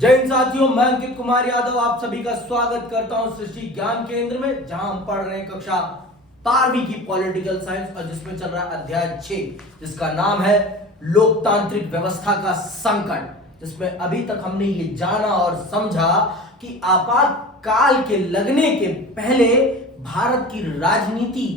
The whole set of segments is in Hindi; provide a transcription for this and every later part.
जय हिंद साथियों, मैं अंकित कुमार यादव आप सभी का स्वागत करता हूं सृष्टि ज्ञान केंद्र में, जहां हम पढ़ रहे हैं कक्षा 12वीं की पॉलिटिकल साइंस और जिसमें चल रहा है अध्याय 6, जिसका नाम है लोकतांत्रिक व्यवस्था का संकट। जिसमें अभी तक हमने ये जाना और समझा कि आपातकाल के लगने के पहले भारत की राजनीति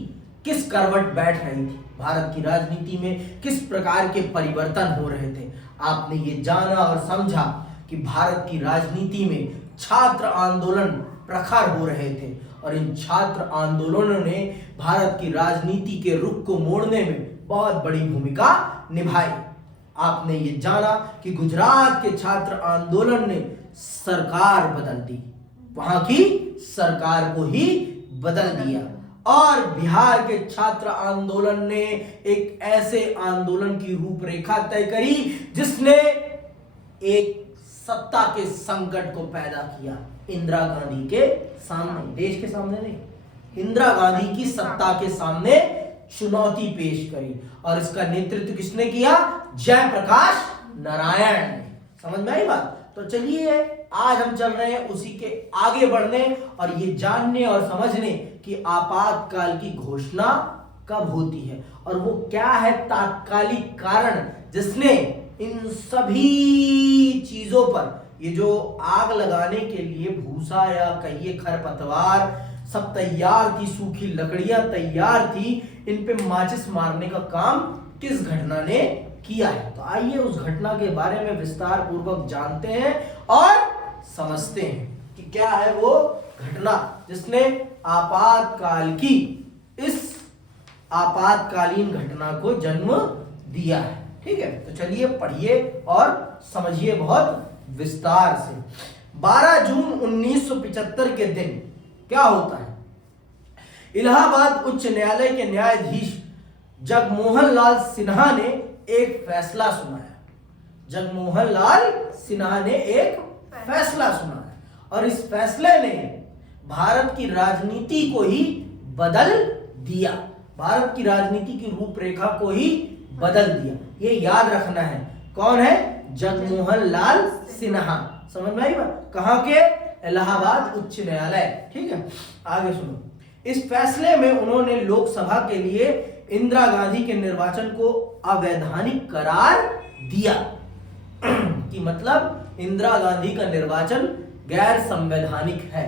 किस करवट बैठ रही थी, भारत की राजनीति में किस प्रकार के परिवर्तन हो रहे थे। आपने ये जाना और समझा कि भारत की राजनीति में छात्र आंदोलन प्रखर हो रहे थे और इन छात्र आंदोलनों ने भारत की राजनीति के रुख को मोड़ने में बहुत बड़ी भूमिका निभाई। आपने ये जाना कि गुजरात के छात्र आंदोलन ने सरकार बदल दी, वहां की सरकार को ही बदल दिया, और बिहार के छात्र आंदोलन ने एक ऐसे आंदोलन की रूपरेखा तय करी जिसने एक सत्ता के संकट को पैदा किया। इंदिरा गांधी के सामने, देश के सामने नहीं, इंदिरा गांधी की सत्ता के सामने चुनौती पेश करी और इसका नेतृत्व किसने किया? जयप्रकाश नारायण ने। समझ में आई बात? तो चलिए आज हम चल रहे हैं उसी के आगे बढ़ने और ये जानने और समझने कि आपातकाल की घोषणा कब होती है और वो क्या है तात्कालिक कारण जिसने इन सभी चीजों पर, ये जो आग लगाने के लिए भूसा या कहिए खरपतवार सब तैयार थी, सूखी लकड़ियां तैयार थी, इन पे माचिस मारने का काम किस घटना ने किया है। तो आइए उस घटना के बारे में विस्तार पूर्वक जानते हैं और समझते हैं कि क्या है वो घटना जिसने इस आपातकालीन घटना को जन्म दिया है। ठीक है, तो चलिए पढ़िए और समझिए बहुत विस्तार से। 12 जून 1975 के दिन क्या होता है? इलाहाबाद उच्च न्यायालय के न्यायाधीश जगमोहन लाल सिन्हा ने एक फैसला सुनाया। जगमोहन लाल सिन्हा ने एक फैसला सुनाया और इस फैसले ने भारत की राजनीति को ही बदल दिया, भारत की राजनीति की रूपरेखा को ही बदल दिया। ये याद रखना है। कौन है? जगमोहन लाल सिन्हा। समझ में आई बात? कहां के? इलाहाबाद उच्च न्यायालय। ठीक है, आगे सुनो। इस फैसले में उन्होंने लोकसभा के लिए इंदिरा गांधी के निर्वाचन को अवैधानिक करार दिया कि मतलब इंदिरा गांधी का निर्वाचन गैर संवैधानिक है,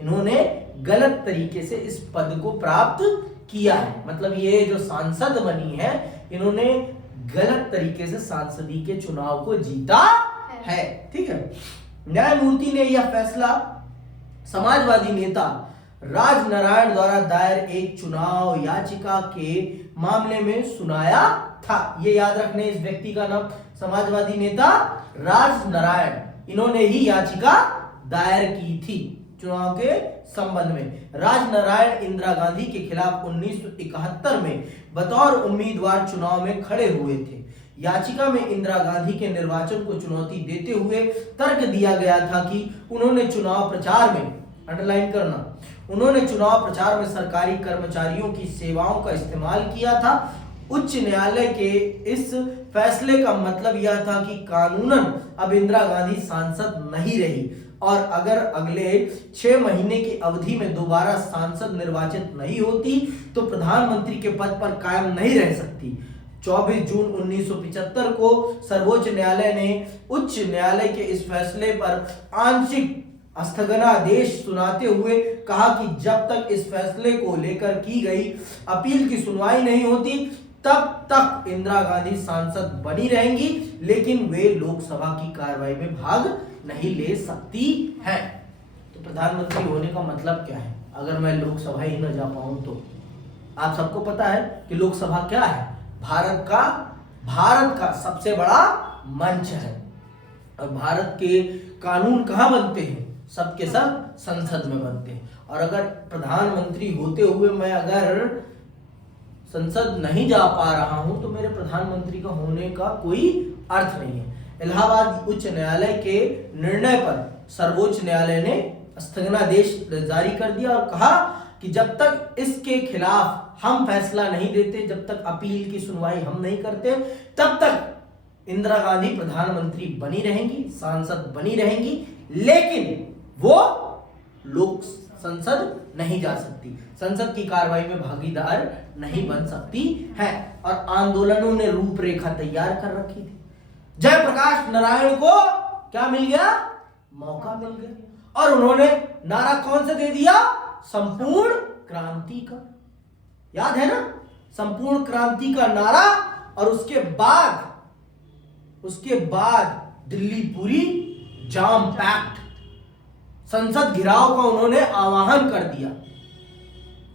इन्होंने गलत तरीके से इस पद को प्राप्त किया है। मतलब ये जो सांसद बनी है, इन्होंने गलत तरीके से सांसदी के चुनाव को जीता है। ठीक है, न्यायमूर्ति ने यह फैसला समाजवादी नेता राजनारायण द्वारा दायर एक चुनाव याचिका के मामले में सुनाया था। ये याद रखने, इस व्यक्ति का नाम समाजवादी नेता राजनारायण, इन्होंने ही याचिका दायर की थी चुनाव के संबंध में। राजनारायण इंदिरा गांधी के खिलाफ 1971 में बतौर उम्मीदवार चुनाव में खड़े हुए थे। याचिका में इंदिरा गांधी के निर्वाचन को चुनौती देते हुए तर्क दिया गया था कि उन्होंने चुनाव प्रचार में, अंडरलाइन करना, उन्होंने चुनाव प्रचार में सरकारी कर्मचारियों की सेवाओं का इस्तेमाल किया था। उच्च न्यायालय के इस फैसले का मतलब यह था कि कानूनन अब इंदिरा गांधी सांसद नहीं रही और अगर अगले 6 महीने की अवधि में दोबारा सांसद निर्वाचित नहीं होती तो प्रधानमंत्री के पद पर कायम नहीं रह सकती। 24 जून 1975 को सर्वोच्च न्यायालय ने उच्च न्यायालय के इस फैसले पर आंशिक स्थगनादेश सुनाते हुए कहा कि जब तक इस फैसले को लेकर की गई अपील की सुनवाई नहीं होती तब तक इंदिरा गांधी सांसद बनी रहेंगी, लेकिन वे लोकसभा की कार्रवाई में भाग नहीं ले सकती हैं। तो प्रधानमंत्री होने का मतलब क्या है? अगर मैं लोकसभा ही न जा पाऊं तो आप सबको पता है कि लोकसभा क्या है? भारत का सबसे बड़ा मंच है और भारत के कानून कहां बनते हैं? सबके सब संसद में बनते हैं। और अगर प्रधानमंत्री होते हुए मैं अगर संसद नहीं जा पा रहा हूं तो मेरे प्रधानमंत्री का होने का कोई अर्थ नहीं है। इलाहाबाद उच्च न्यायालय के निर्णय पर सर्वोच्च न्यायालय ने स्थगनादेश जारी कर दिया और कहा कि जब तक इसके खिलाफ हम फैसला नहीं देते, जब तक अपील की सुनवाई हम नहीं करते, तब तक इंदिरा गांधी प्रधानमंत्री बनी रहेंगी, सांसद बनी रहेंगी, लेकिन वो लोक संसद नहीं जा सकती, संसद की कार्रवाई में भागीदार नहीं बन सकती है। और आंदोलनों ने रूपरेखा तैयार कर रखी थी। जयप्रकाश नारायण को क्या मिल गया? मौका मिल गया और उन्होंने नारा कौन सा दे दिया? संपूर्ण क्रांति का। याद है ना, संपूर्ण क्रांति का नारा। और उसके बाद दिल्ली पूरी जाम पैक्ट, संसद घिराव का उन्होंने आह्वान कर दिया।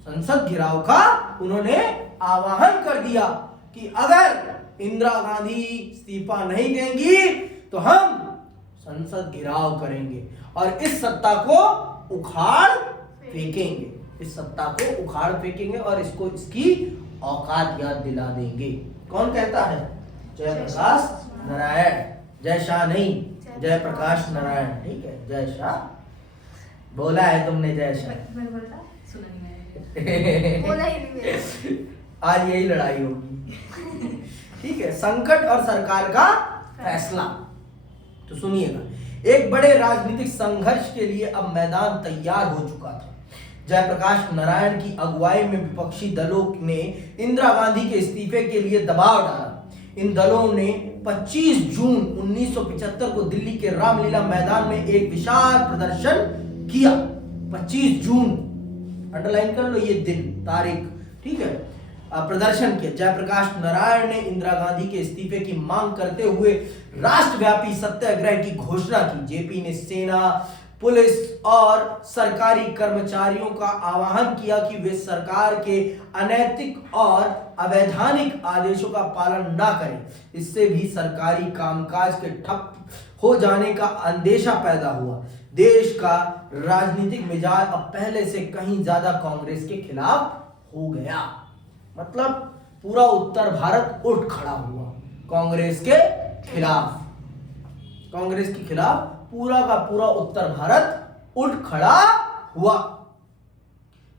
संसद घिराव का उन्होंने आह्वान कर दिया कि अगर इंदिरा गांधी इस्तीफा नहीं देंगी तो हम संसद घिराव करेंगे और इस सत्ता को उखाड़ फेंकेंगे, इस सत्ता को उखाड़ फेंकेंगे और इसको इसकी औकात याद दिला देंगे। कौन कहता है? जयप्रकाश नारायण। जय शाह नहीं, जयप्रकाश नारायण। ठीक है, जय शाह बोला है तुमने, जय शाह। आज यही लड़ाई होगी। ठीक है, संकट और सरकार का फैसला। तो सुनिएगा, एक बड़े राजनीतिक संघर्ष के लिए अब मैदान तैयार हो चुका था। जयप्रकाश नारायण की अगुवाई में विपक्षी दलों ने इंदिरा गांधी के इस्तीफे के लिए दबाव डाला। इन दलों ने 25 जून 1975 को दिल्ली के रामलीला मैदान में एक विशाल प्रदर्शन किया। 25 जून, अंडरलाइन कर लो ये दिन, तारीख। ठीक है, प्रदर्शन किया। जयप्रकाश नारायण ने इंदिरा गांधी के इस्तीफे की मांग करते हुए राष्ट्रव्यापी सत्याग्रह की घोषणा की। जेपी ने सेना, पुलिस और सरकारी कर्मचारियों का आह्वान किया कि वे सरकार के अनैतिक और अवैधानिक आदेशों का पालन न करें। इससे भी सरकारी कामकाज के ठप हो जाने का अंदेशा पैदा हुआ। देश का राजनीतिक मिजाज अब पहले से कहीं ज्यादा कांग्रेस के खिलाफ हो गया। मतलब पूरा उत्तर भारत उठ खड़ा हुआ कांग्रेस के खिलाफ। कांग्रेस के खिलाफ पूरा का पूरा उत्तर भारत उठ खड़ा हुआ।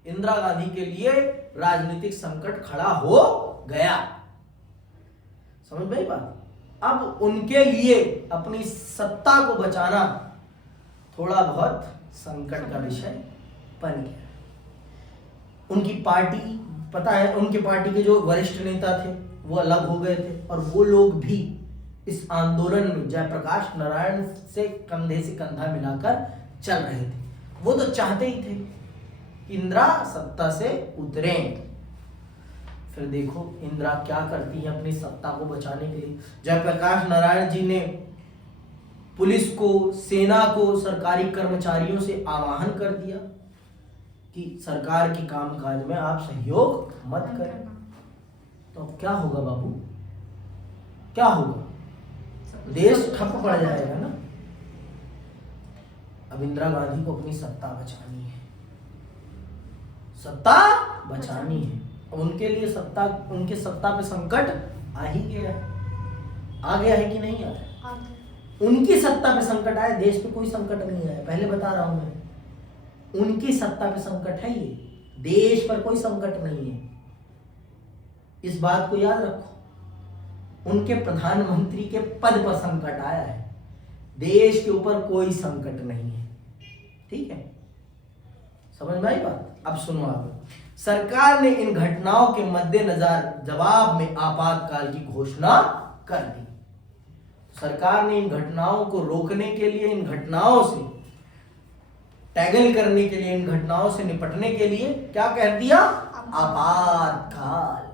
इंदिरा गांधी के लिए राजनीतिक संकट खड़ा हो गया। समझ में आई बात? अब उनके लिए अपनी सत्ता को बचाना थोड़ा बहुत संकट का विषय बन गया। उनकी पार्टी, पता है, उनकी पार्टी के जो वरिष्ठ नेता थे वो अलग हो गए थे और वो लोग भी इस आंदोलन में जयप्रकाश नारायण से कंधे से कंधा मिलाकर चल रहे थे। वो तो चाहते ही थे इंदिरा सत्ता से उतरे। फिर देखो इंदिरा क्या करती है अपनी सत्ता को बचाने के लिए। जयप्रकाश नारायण जी ने पुलिस को, सेना को, सरकारी कर्मचारियों से आह्वान कर दिया कि सरकार के कामकाज में आप सहयोग मत करें। तो अब क्या होगा बाबू? क्या होगा? देश ठप पड़ जाएगा ना। अब इंदिरा गांधी को अपनी सत्ता बचानी है, सत्ता बचानी है। उनके लिए सत्ता, उनके सत्ता पे संकट आ ही गया, आ गया है कि नहीं आया? उनकी सत्ता पे संकट आया, देश पे कोई संकट नहीं आया। पहले बता रहा हूं मैं, उनकी सत्ता पे संकट है, ये देश पर कोई संकट नहीं है। इस बात को याद रखो। उनके प्रधानमंत्री के पद पर संकट आया है, देश के ऊपर कोई संकट नहीं है। ठीक है, समझ में आई बात? अब सुनो आगे। सरकार ने इन घटनाओं के मद्देनजर जवाब में आपातकाल की घोषणा कर दी। सरकार ने इन घटनाओं को रोकने के लिए, इन घटनाओं से टैगल करने के लिए, इन घटनाओं से निपटने के लिए क्या कह दिया? आपातकाल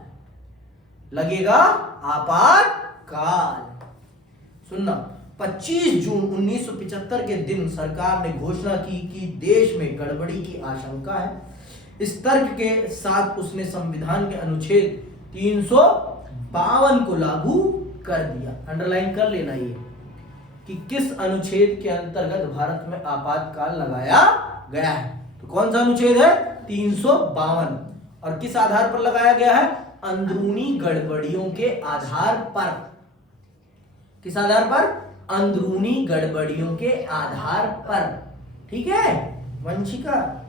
लगेगा, आपातकाल। सुनना, 25 जून 1975 के दिन सरकार ने घोषणा की कि देश में गड़बड़ी की आशंका है। इस तर्क के साथ उसने संविधान के अनुच्छेद 352 को लागू कर दिया। अंडरलाइन कर लेना ये कि किस अनुच्छेद के अंतर्गत भारत में आपातकाल लगाया गया है। तो कौन सा अनुच्छेद है? 352। और किस आधार पर लगाया गया है? अंदरूनी गड़बड़ियों के आधार पर। किस आधार पर? अंदरूनी गड़बड़ियों के आधार पर। ठीक है वंशिका?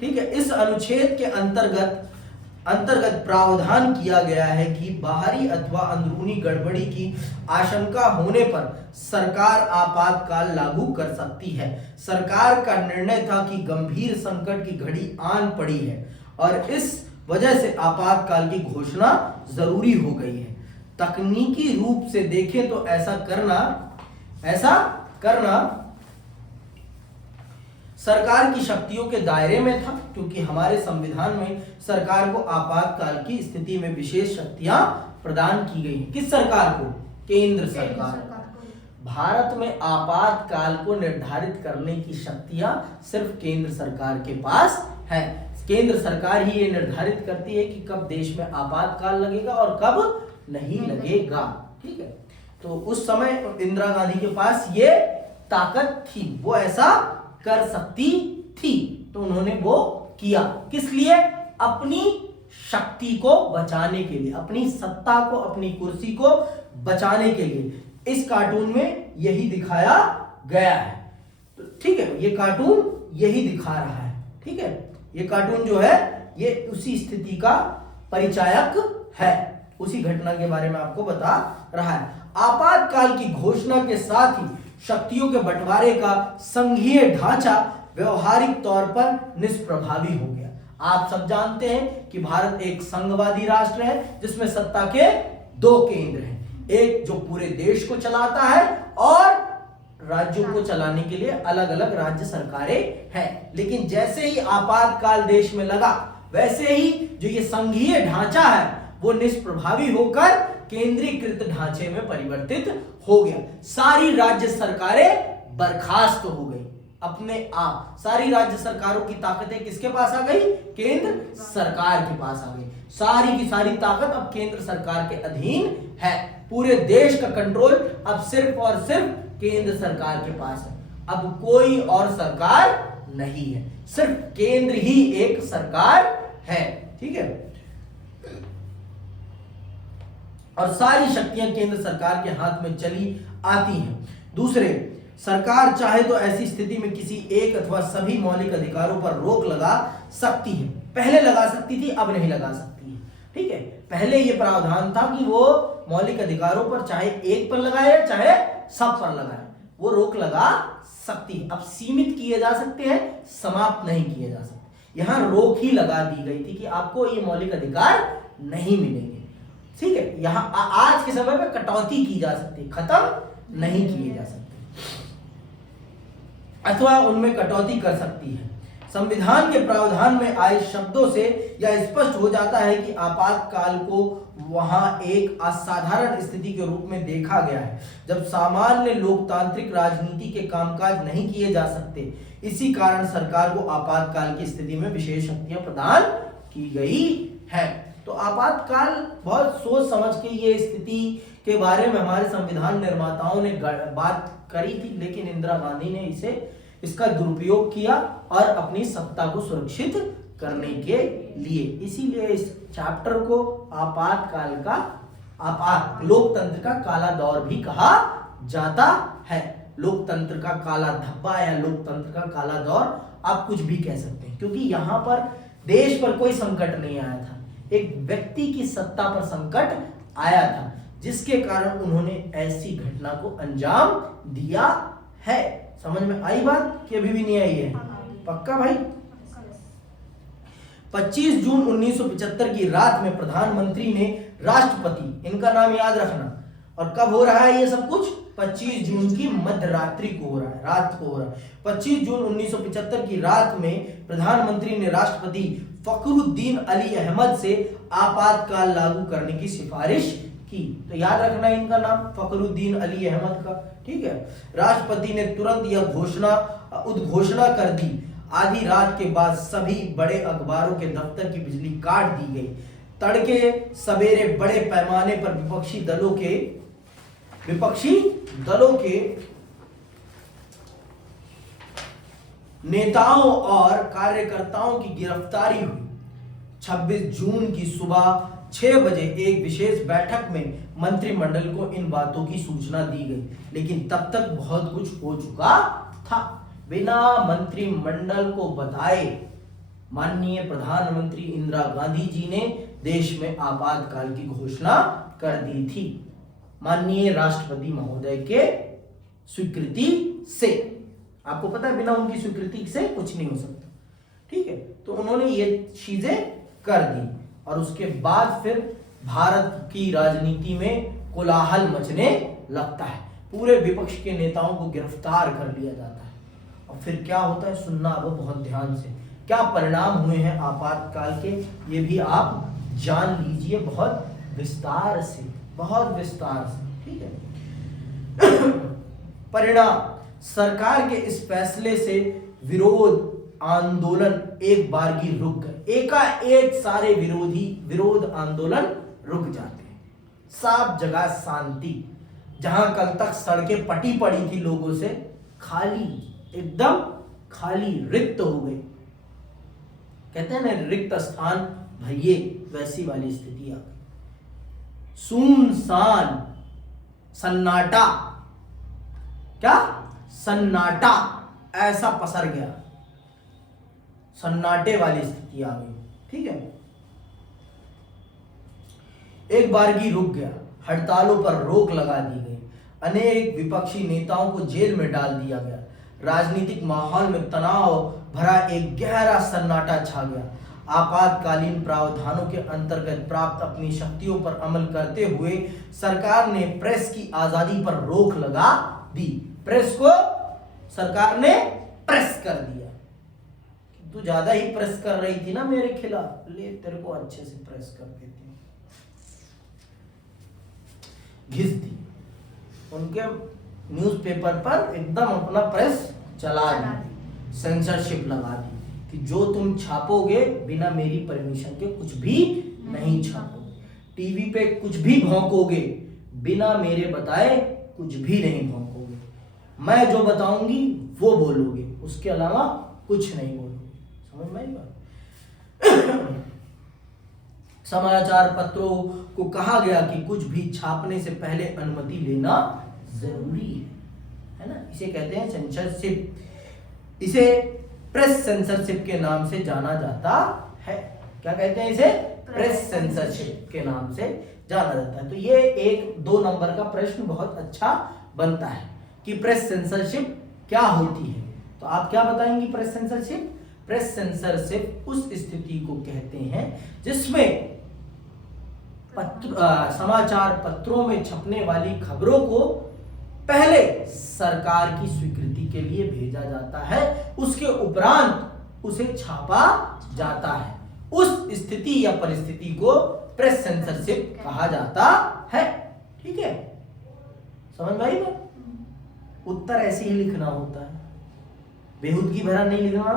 ठीक है, इस अनुच्छेद के अंतर्गत अंतर्गत प्रावधान किया गया है कि बाहरी अथवा अंदरूनी गड़बड़ी की आशंका होने पर सरकार आपातकाल लागू कर सकती है। सरकार का निर्णय था कि गंभीर संकट की घड़ी आन पड़ी है और इस वजह से आपातकाल की घोषणा जरूरी हो गई है। तकनीकी रूप से देखें तो ऐसा करना सरकार की शक्तियों के दायरे में था, क्योंकि हमारे संविधान में सरकार को आपातकाल की स्थिति में विशेष शक्तियां प्रदान की गई हैं। किस सरकार को? केंद्र सरकार। भारत में आपातकाल को निर्धारित करने की शक्तियां सिर्फ केंद्र सरकार के पास है। केंद्र सरकार ही ये निर्धारित करती है कि कब देश में आपातकाल लगेगा और कब नहीं लगेगा। ठीक है, तो उस समय इंदिरा गांधी के पास ये ताकत थी, वो ऐसा कर सकती थी, तो उन्होंने वो किया। किस लिए? अपनी शक्ति को बचाने के लिए, अपनी सत्ता को, अपनी कुर्सी को बचाने के लिए। इस कार्टून में यही दिखाया गया है। तो ठीक है, ये कार्टून यही दिखा रहा है। ठीक है, ये कार्टून जो है ये उसी स्थिति का परिचायक है, उसी घटना के बारे में आपको बता रहा है। आपातकाल की घोषणा के साथ ही शक्तियों के बंटवारे का संघीय ढांचा व्यवहारिक तौर पर निष्प्रभावी हो गया। आप सब जानते हैं कि भारत एक संघवादी राष्ट्र है जिसमें सत्ता के दो केंद्र हैं, एक जो पूरे देश को चलाता है और राज्यों को चलाने के लिए अलग अलग राज्य सरकारें हैं। लेकिन जैसे ही आपातकाल देश में लगा, वैसे ही जो ये संघीय ढांचा है वो निष्प्रभावी होकर केंद्रीकृत ढांचे में परिवर्तित हो गया। सारी राज्य सरकारें बर्खास्त हो गई अपने आप। सारी राज्य सरकारों की ताकतें किसके पास आ गई? केंद्र सरकार के पास आ गई। सारी की सारी ताकत अब केंद्र सरकार के अधीन है। पूरे देश का कंट्रोल अब सिर्फ और सिर्फ केंद्र सरकार के पास है। अब कोई और सरकार नहीं है, सिर्फ केंद्र ही एक सरकार है। ठीक है, और सारी शक्तियां केंद्र सरकार के हाथ में चली आती हैं। दूसरे, सरकार चाहे तो ऐसी स्थिति में किसी एक अथवा सभी मौलिक अधिकारों पर रोक लगा सकती है। पहले लगा सकती थी, अब नहीं लगा सकती है। ठीक है, पहले यह प्रावधान था कि वो मौलिक अधिकारों पर चाहे एक पर लगाए चाहे सब पर लगाए, वो रोक लगा सकती है। अब सीमित किए जा सकते हैं, समाप्त नहीं किए जा सकते। यहां रोक ही लगा दी गई थी कि आपको ये मौलिक अधिकार नहीं मिलेंगे। ठीक है, यहां आज के समय में कटौती की जा सकती है, खत्म नहीं किए जा सकते, अथवा उनमें कटौती कर सकती है। संविधान के प्रावधान में आए शब्दों से यह स्पष्ट हो जाता है कि आपातकाल को वहां एक असाधारण स्थिति के रूप में देखा गया है, जब सामान्य लोकतांत्रिक राजनीति के कामकाज नहीं किए जा सकते। इसी कारण सरकार को आपातकाल की स्थिति में विशेष शक्तियां प्रदान की गई है। तो आपातकाल बहुत सोच समझ के ये स्थिति के बारे में हमारे संविधान निर्माताओं ने बात करी थी, लेकिन इंदिरा गांधी ने इसका दुरुपयोग किया और अपनी सत्ता को सुरक्षित करने के लिए। इसीलिए इस चैप्टर को आपातकाल का लोकतंत्र का काला दौर भी कहा जाता है। लोकतंत्र का काला धब्बा या लोकतंत्र का काला दौर, आप कुछ भी कह सकते हैं, क्योंकि यहां पर देश पर कोई संकट नहीं आया था, एक व्यक्ति की सत्ता पर संकट आया था, जिसके कारण उन्होंने ऐसी घटना को अंजाम दिया है। समझ में आई बात कि अभी भी नहीं आई है? पक्का भाई? 25 जून 1975 की रात में प्रधानमंत्री ने राष्ट्रपति, इनका नाम याद रखना, और कब हो रहा है ये सब कुछ? 25 जून की मध्य रात्रि को हो रहा है, रात को हो रहा है। 25 जून 1975 की रात में प्रधानमंत्री ने राष्ट्रपति फखरुद्दीन अली अहमद से आपातकाल लागू करने की सिफारिश की। तो याद रखना इनका नाम, फखरुद्दीन अली अहमद का। ठीक है, राष्ट्रपति ने तुरंत यह उद्घोषणा कर दी। आधी रात के बाद सभी बड़े अखबारों के दफ्तर की बिजली काट दी गई। तड़के सवेरे बड़े पैमाने पर विपक्षी दलों के नेताओं और कार्यकर्ताओं की गिरफ्तारी हुई। 26 जून की सुबह 6 बजे एक विशेष बैठक में मंत्रिमंडल को इन बातों की सूचना दी गई, लेकिन तब तक बहुत कुछ हो चुका था। बिना मंत्रिमंडल को बताए माननीय प्रधानमंत्री इंदिरा गांधी जी ने देश में आपातकाल की घोषणा कर दी थी, माननीय राष्ट्रपति महोदय के स्वीकृति से। आपको पता है बिना उनकी स्वीकृति से कुछ नहीं हो सकता, ठीक है। तो उन्होंने ये चीजें कर दी और उसके बाद फिर भारत की राजनीति में कोलाहल मचने लगता है, पूरे विपक्ष के नेताओं को गिरफ्तार कर लिया जाता है। और फिर क्या होता है सुनना अब बहुत ध्यान से, क्या परिणाम हुए हैं आपातकाल के ये भी आप जान लीजिए बहुत विस्तार से, बहुत विस्तार से, ठीक है। परिणाम, सरकार के इस फैसले से विरोध आंदोलन एक बारगी रुक गए, एकाएक सारे विरोध आंदोलन रुक जाते हैं, सब जगह शांति, जहां कल तक सड़कें पटी पड़ी थी लोगों से, खाली, एकदम खाली, रिक्त हो गई। कहते हैं ना रिक्त स्थान भरिए, वैसी वाली स्थिति आ गई। सुनसान, सन्नाटा, क्या सन्नाटा ऐसा पसर गया, सन्नाटे वाली स्थिति आ गई, ठीक है। एक बारगी रुक गया, हड़तालों पर रोक लगा दी गई, अनेक विपक्षी नेताओं को जेल में डाल दिया गया, राजनीतिक माहौल में तनाव भरा एक गहरा सन्नाटा छा गया। आपातकालीन प्रावधानों के अंतर्गत प्राप्त अपनी शक्तियों पर अमल करते हुए सरकार ने प्रेस की आजादी पर रोक लगा दी। प्रेस को सरकार ने प्रेस कर दिया, तू ज्यादा ही प्रेस कर रही थी ना मेरे खिलाफ, ले तेरे को अच्छे से प्रेस कर देती, घिस दी। उनके न्यूज़पेपर पर एकदम अपना प्रेस चला दी, सेंसरशिप लगा दी कि जो तुम छापोगे बिना मेरी परमिशन के कुछ भी नहीं छापोगे, टीवी पे कुछ भी भौंकोगे बिना मेरे बताए कुछ भी नहीं भौंकोगे, मैं जो बताऊंगी वो बोलोगे, उसके अलावा कुछ नहीं बोलोगे। समझ में आई बात? समाचार पत्रों को कहा गया कि कुछ भी छापने से पहले अनुमति लेना जरूरी है ना, इसे कहते हैं सेंसरशिप, इसे प्रेस सेंसरशिप के नाम से जाना जाता है। क्या कहते हैं इसे? प्रेस सेंसरशिप के नाम से जाना जाता है। तो ये एक 2 नंबर का प्रश्न बहुत अच्छा बनता है कि प्रेस सेंसरशिप क्या होती है। तो आप क्या बताएंगी प्रेस सेंसरशिप? प्रेस सेंसरशिप उस स्थिति को कहते हैं जिसमें समाचार पत्रों में छपने वाली खबरों को पहले सरकार की स्वीकृति के लिए भेजा जाता है, उसके उपरांत उसे छापा जाता है। उस स्थिति या परिस्थिति को प्रेस सेंसरशिप कहा जाता है। ठीक है, समझ में आई बात? उत्तर ऐसे ही लिखना होता है, बेहुदगी भरा नहीं लिखना,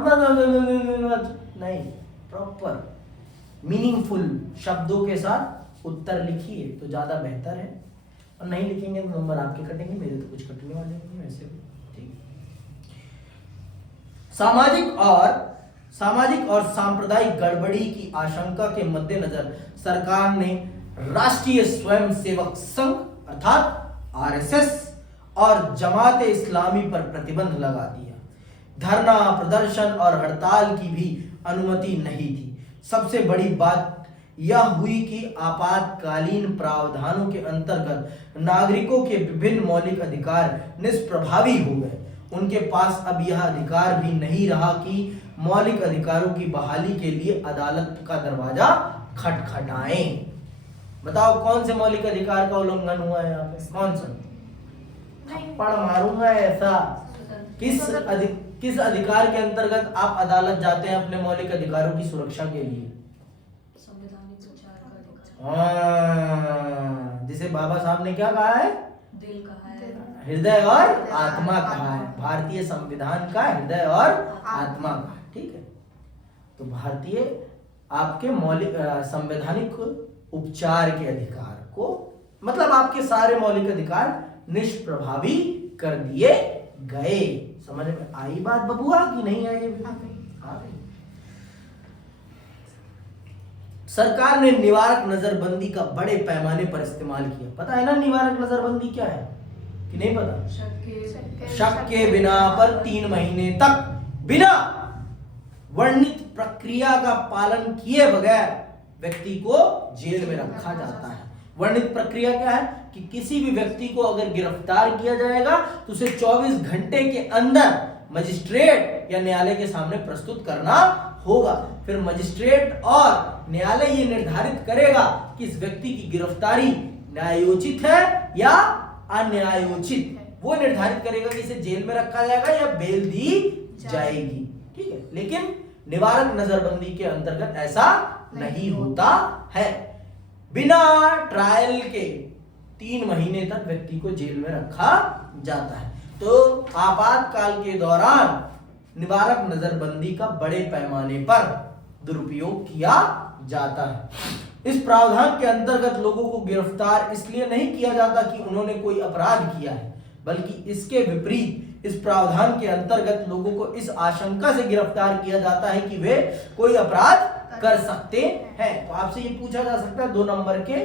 नहीं, प्रॉपर मीनिंगफुल शब्दों के साथ उत्तर लिखिए तो ज्यादा बेहतर है। और नहीं लिखेंगे तो नंबर आपके कटेंगे, मेरे तो कुछ कटने वाले नहीं वैसे भी। ठीक, सामाजिक और सांप्रदायिक गड़बड़ी की आशंका के मद्देनजर सरकार ने राष्ट्रीय स्वयंसेवक संघ अर्थात आरएसएस और जमाते इस्लामी पर प्रतिबंध लगा दिया। धरना, प्रदर्शन और हड़ताल की भी अनुमति नहीं थी। सबसे बड़ी बात यह हुई कि आपातकालीन प्रावधानों के अंतर्गत नागरिकों के विभिन्न मौलिक अधिकार निष्प्रभावी हो गए। उनके पास अब यह अधिकार भी नहीं रहा कि मौलिक अधिकारों की बहाली के लिए अदालत का दरवाजा खटखटाएं। बताओ कौन से मौलिक अधिकार का उल्लंघन हुआ है यहाँ पे? कौन सा? थप्पड़ मारूंगा ऐसा। किस अधिकार के अंतर्गत आप अदालत जाते हैं अपने मौलिक अधिकारों की सुरक्षा के लिए? जिसे बाबा साहब ने क्या कहा है? दिल कहा है, हृदय और आत्मा कहा है। भारतीय संविधान का हृदय और आत्मा का, ठीक है। तो भारतीय आपके मौलिक संवैधानिक उपचार के अधिकार को, मतलब आपके सारे मौलिक अधिकार निष्प्रभावी कर दिए गए। समझ में आई बात बबुआ कि नहीं आई? आ गई। सरकार ने निवारक नजरबंदी का बड़े पैमाने पर इस्तेमाल किया। पता है ना निवारक नजरबंदी क्या है कि नहीं पता? शक के बिना पर 3 महीने तक बिना वर्णित प्रक्रिया का पालन किए बगैर व्यक्ति को जेल में रखा जाता है। वर्णित प्रक्रिया क्या है कि किसी भी व्यक्ति को अगर गिरफ्तार किया जाएगा तो उसे 24 घंटे के अंदर मजिस्ट्रेट या न्यायालय के सामने प्रस्तुत करना होगा। फिर मजिस्ट्रेट और न्यायालय ये निर्धारित करेगा कि इस व्यक्ति की गिरफ्तारी न्यायोचित है या अन्यायोचित। वो निर्धारित करेगा कि इसे जेल में रखा जाएगा या बेल दी जाएगी। ठीक है, लेकिन निवारक नजरबंदी के अंतर्गत ऐसा नहीं होता है। बिना ट्रायल के 3 महीने तक व्यक्ति को जेल में रखा जाता है। तो आपातकाल के दौरान निवारक नजरबंदी का बड़े पैमाने पर दुरुपयोग किया जाता है। इस प्रावधान के अंतर्गत लोगों को गिरफ्तार इसलिए नहीं किया जाता कि उन्होंने कोई अपराध किया है, बल्कि इसके विपरीत इस प्रावधान के अंतर्गत लोगों को इस आशंका से गिरफ्तार किया जाता है कि वे कोई अपराध कर सकते हैं। तो आपसे ये पूछा जा सकता है 2 नंबर के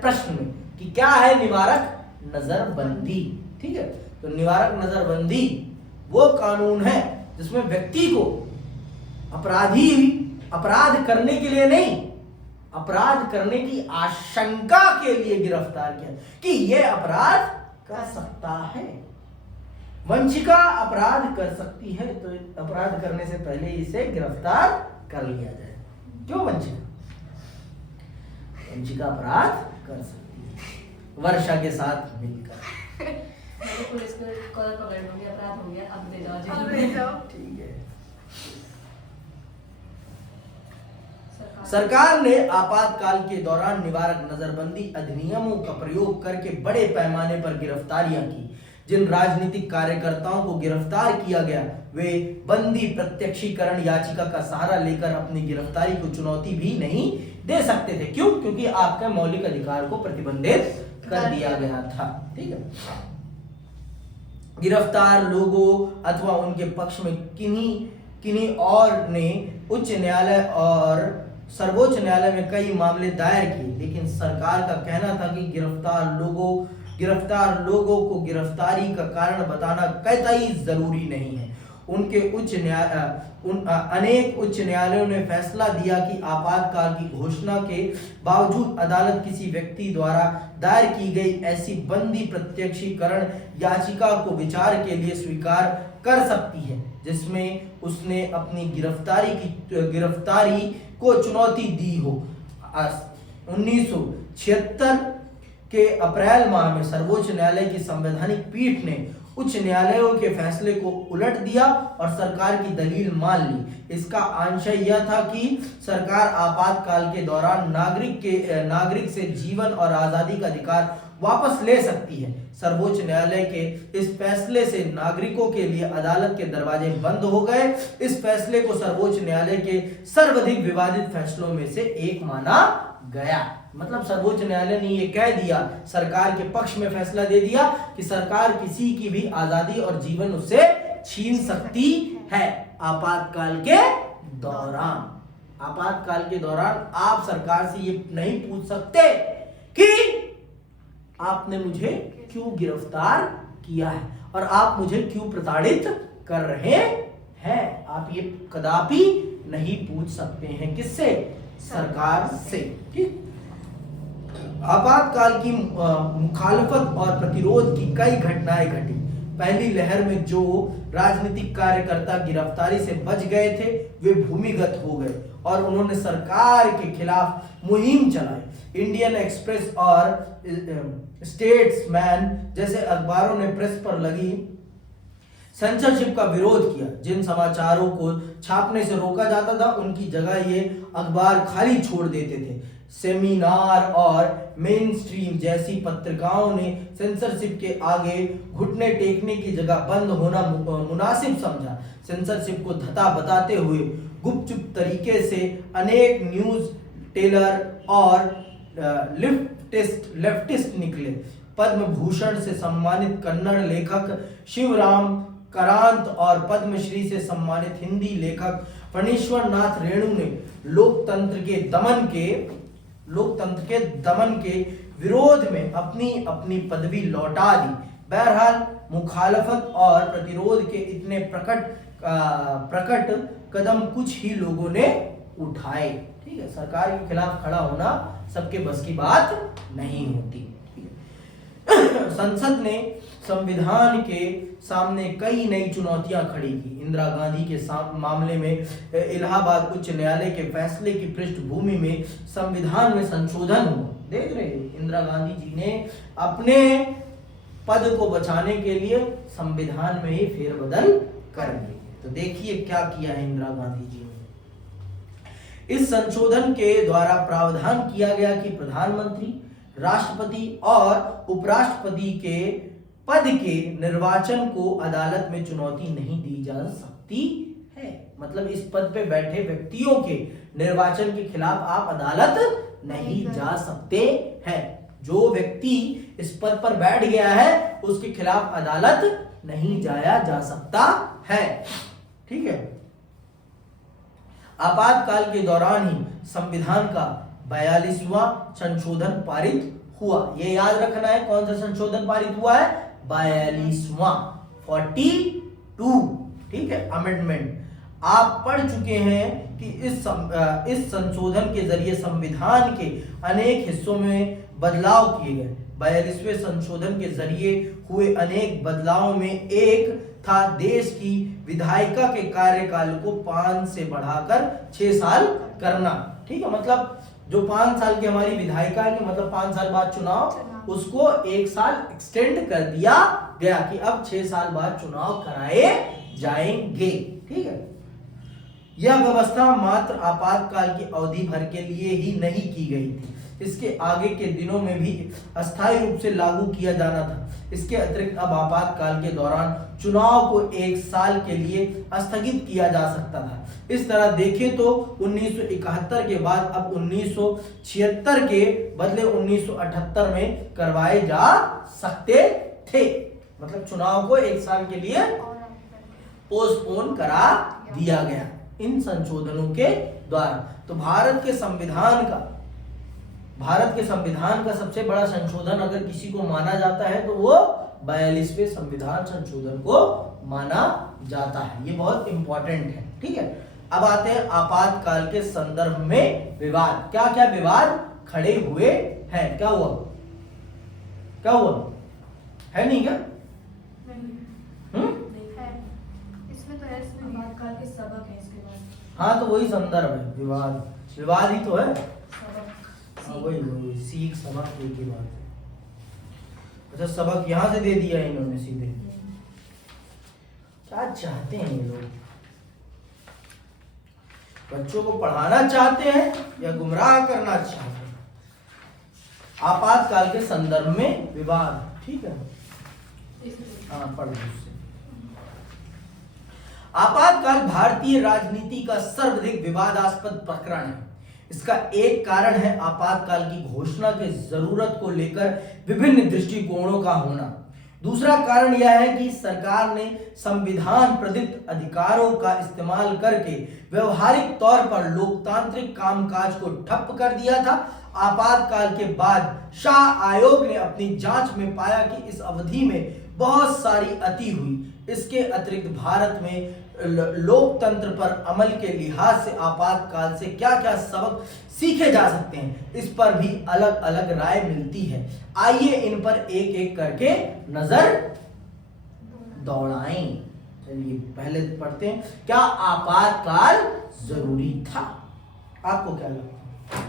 प्रश्न में कि क्या है निवारक नजरबंदी। ठीक है, तो निवारक नजरबंदी वो कानून है जिसमें व्यक्ति को अपराध करने के लिए नहीं, अपराध करने की आशंका के लिए गिरफ्तार किया कि यह अपराध कर सकता है। वंचिका अपराध कर सकती है तो अपराध करने से पहले इसे गिरफ्तार कर लिया जाए। क्यों वंचिका अपराध कर सकती है वर्षा के साथ मिलकर। पुलिस को कॉल पकड़ लूंगी, अपराध हो गया, अब ले जाओ। ठीक है। सरकार ने आपातकाल के दौरान निवारक नजरबंदी अधिनियमों का प्रयोग करके बड़े पैमाने पर गिरफ्तारियां की। जिन राजनीतिक कार्यकर्ताओं को गिरफ्तार किया गया वे बंदी प्रत्यक्षीकरण याचिका का सहारा लेकर अपनी गिरफ्तारी को चुनौती भी नहीं दे सकते थे। क्यों? क्योंकि आपके मौलिक अधिकार को प्रतिबंधित कर दिया गया था। ठीक है, गिरफ्तार लोगों अथवा उनके पक्ष में किन्हीं और ने उच्च न्यायालय और सर्वोच्च न्यायालय में कई मामले दायर किए, लेकिन सरकार का कहना था कि गिरफ्तार लोगों को गिरफ्तारी का कारण बताना कतई जरूरी नहीं है। अनेक उच्च न्यायालयों ने फैसला दिया कि आपातकाल की घोषणा के बावजूद अदालत किसी व्यक्ति द्वारा दायर की गई ऐसी बंदी प्रत्यक्षीकरण याचिका को विचार के लिए स्वीकार कर सकती है जिसमें उसने अपनी गिरफ्तारी को चुनौती दी हो। 1976 के अप्रैल माह में सर्वोच्च न्यायालय की संवैधानिक पीठ ने उच्च न्यायालयों के फैसले को उलट दिया और सरकार की दलील मान ली। इसका आशय यह था कि सरकार आपातकाल के दौरान नागरिक से जीवन और आजादी का अधिकार वापस ले सकती है। सर्वोच्च न्यायालय के इस फैसले से नागरिकों के लिए अदालत के दरवाजे बंद हो गए। इस फैसले को सर्वोच्च न्यायालय के सर्वाधिक विवादित फैसलों में से एक माना गया। मतलब सर्वोच्च न्यायालय ने यह कह दिया, सरकार के पक्ष में फैसला दे दिया कि सरकार किसी की भी आजादी और जीवन उससे छीन सकती है। आपातकाल के दौरान आप सरकार से ये नहीं पूछ सकते कि आपने मुझे क्यों गिरफ्तार किया है और आप मुझे क्यों प्रताड़ित कर रहे हैं। आप ये कदापि नहीं पूछ सकते हैं। किससे? सरकार से। ठीक। आपातकाल की मुखालफत और प्रतिरोध की कई घटनाएं घटी। पहली लहर में जो राजनीतिक कार्यकर्ता गिरफ्तारी से बच गए थे वे भूमिगत हो गए और उन्होंने सरकार के खिलाफ मुहिम चलाई। इंडियन एक्सप्रेस और स्टेट्समैन जैसे अखबारों ने प्रेस पर लगी सेंसरशिप का विरोध किया। जिन समाचारों को छापने से रोका जाता था उनकी जगह ये अखबार खाली छोड़ देते थे। सेमिनार और मेन स्ट्रीम जैसी पत्रिकाओं ने सेंसरशिप के आगे घुटने टेकने की जगह बंद होना मुनासिब समझा। सेंसरशिप को धता बताते हुए गुपचुप तरीके से अनेक न्यूज टेलर और लेफ्टिस्ट निकले। पद्म भूषण से सम्मानित कन्नड़ लेखक शिवराम करांत और पद्मश्री से सम्मानित हिंदी लेखक फणीश्वर नाथ रेणु ने लोकतंत्र के दमन के विरोध में अपनी अपनी पदवी लौटा दी। बहरहाल मुखालफत और प्रतिरोध के इतने प्रकट कदम कुछ ही लोगों ने उठाए। ठीक है, सरकार के खिलाफ खड़ा होना सबके बस की बात नहीं होती। ठीक है। संसद ने संविधान के सामने कई नई चुनौतियां खड़ी की। इंदिरा गांधी के मामले में इलाहाबाद उच्च न्यायालय के फैसले की पृष्ठभूमि में संविधान में संशोधन हुआ। देख रहे हैं, इंदिरा गांधी जी ने अपने पद को बचाने के लिए संविधान में ही फेरबदल कर दिए। तो देखिए क्या किया है इंदिरा गांधी जी ने। इस संशोधन के द्वारा प्रावधान किया गया कि प्रधानमंत्री, राष्ट्रपति और उपराष्ट्रपति के पद के निर्वाचन को अदालत में चुनौती नहीं दी जा सकती है। मतलब इस पद पे बैठे व्यक्तियों के निर्वाचन के खिलाफ आप अदालत नहीं जा सकते हैं। जो व्यक्ति इस पद पर बैठ गया है उसके खिलाफ अदालत नहीं जाया जा सकता है। ठीक है। आपातकाल के दौरान ही संविधान का 42वां संशोधन पारित हुआ। ये याद रखना है, कौन सा संशोधन पारित हुआ है? 42वां, 42। ठीक है, अमेंडमेंट। आप पढ़ चुके हैं कि इस संशोधन के जरिए संविधान के अनेक हिस्सों में बदलाव किए गए। 42वें संशोधन के जरिए हुए अनेक बदलावों में एक था देश की विधायिका के कार्यकाल को 5 से बढ़ाकर 6 साल करना। ठीक है, मतलब जो 5 साल की हमारी विधायिका है, मतलब 5 साल बाद चुनाव, उसको 1 साल एक्सटेंड कर दिया गया कि अब 6 साल बाद चुनाव कराए जाएंगे। ठीक है। यह व्यवस्था मात्र आपातकाल की अवधि भर के लिए ही नहीं की गई थी, इसके आगे के दिनों में भी अस्थायी रूप से लागू किया जाना था। इसके अतिरिक्त अब आपातकाल के दौरान चुनाव को 1 साल के लिए स्थगित किया जा सकता था। इस तरह देखें तो 1971 के बाद अब 1976 के बदले 1978 में करवाए जा सकते थे। मतलब चुनाव को 1 साल के लिए पोस्टपोन करा दिया गया इन संशोधनों के द्वारा। तो भारत के संविधान का सबसे बड़ा संशोधन अगर किसी को माना जाता है तो वो 42वें संविधान संशोधन को माना जाता है। ये बहुत इंपॉर्टेंट है। ठीक है। अब आते हैं आपातकाल के संदर्भ में विवाद। क्या क्या विवाद खड़े हुए हैं? क्या हुआ है? नहीं क्या? इसमें तो है, इसमें आपातकाल के सबक है इसके बाद। हाँ, तो वही संदर्भ है। विवाद ही तो है। सबक, वही सीख सबक एक ही बात है। अच्छा, सबक यहाँ से दे दिया इन्होंने सीधे। क्या चाहते हैं ये लोग? बच्चों को पढ़ाना चाहते हैं या गुमराह करना चाहते हैं? आपातकाल के संदर्भ में विवाद। ठीक है, हाँ पढ़ लो उससे। आपातकाल भारतीय राजनीति का सर्वाधिक विवादास्पद प्रकरण है। इसका एक कारण है आपातकाल की घोषणा की जरूरत को लेकर विभिन्न दृष्टिकोणों का होना। दूसरा कारण यह है कि सरकार ने संविधान प्रदत्त अधिकारों का इस्तेमाल करके व्यवहारिक तौर पर लोकतांत्रिक कामकाज को ठप कर दिया था। आपातकाल के बाद शाह आयोग ने अपनी जांच में पाया कि इस अवधि में बहुत सारी अति हुई। इसके अतिरिक्त भारत में लोकतंत्र पर अमल के लिहाज से आपातकाल से क्या क्या सबक सीखे जा सकते हैं, इस पर भी अलग अलग राय मिलती है। आइए इन पर एक एक करके नजर दौड़ाएं। चलिए पहले पढ़ते हैं, क्या आपातकाल जरूरी था? आपको क्या लगता है?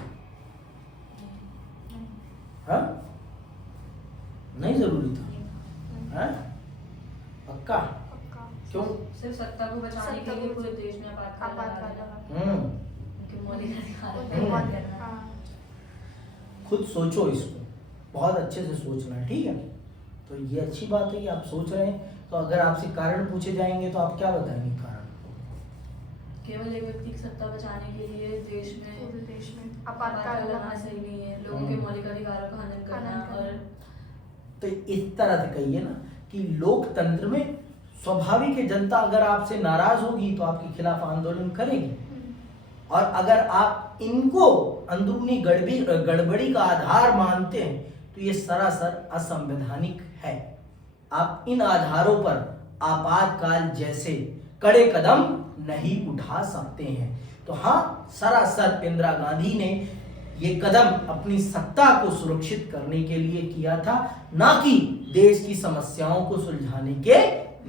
हाँ? नहीं जरूरी था? हाँ? पक्का? क्यों? सिर्फ सत्ता को बचाने के लिए पूरे देश में आपातकाल लगा। मौलिक अधिकार। खुद सोचो इसको, बहुत अच्छे से सोचना है। ठीक है, तो ये अच्छी बात है कि आप सोच रहे हैं। तो अगर आपसे कारण पूछे जाएंगे तो आप क्या बताएंगे? कारण केवल एक व्यक्ति की सत्ता बचाने के लिए देश में आपातकाल लगाना सही नहीं है। लोगों के मौलिक अधिकारों का हनन करना। और तो इस तरह से कहिए ना कि लोकतंत्र में स्वाभाविक है, जनता अगर आपसे नाराज होगी तो आपके खिलाफ आंदोलन करेगी। और अगर आप इनको अंदरूनी गड़बड़ी का आधार मानते हैं तो ये सरासर असंवैधानिक है। आप इन आधारों पर आपातकाल जैसे कड़े कदम नहीं उठा सकते हैं। तो हाँ, सरासर इंदिरा गांधी ने ये कदम अपनी सत्ता को सुरक्षित करने के लिए किया था, ना कि देश की समस्याओं को सुलझाने के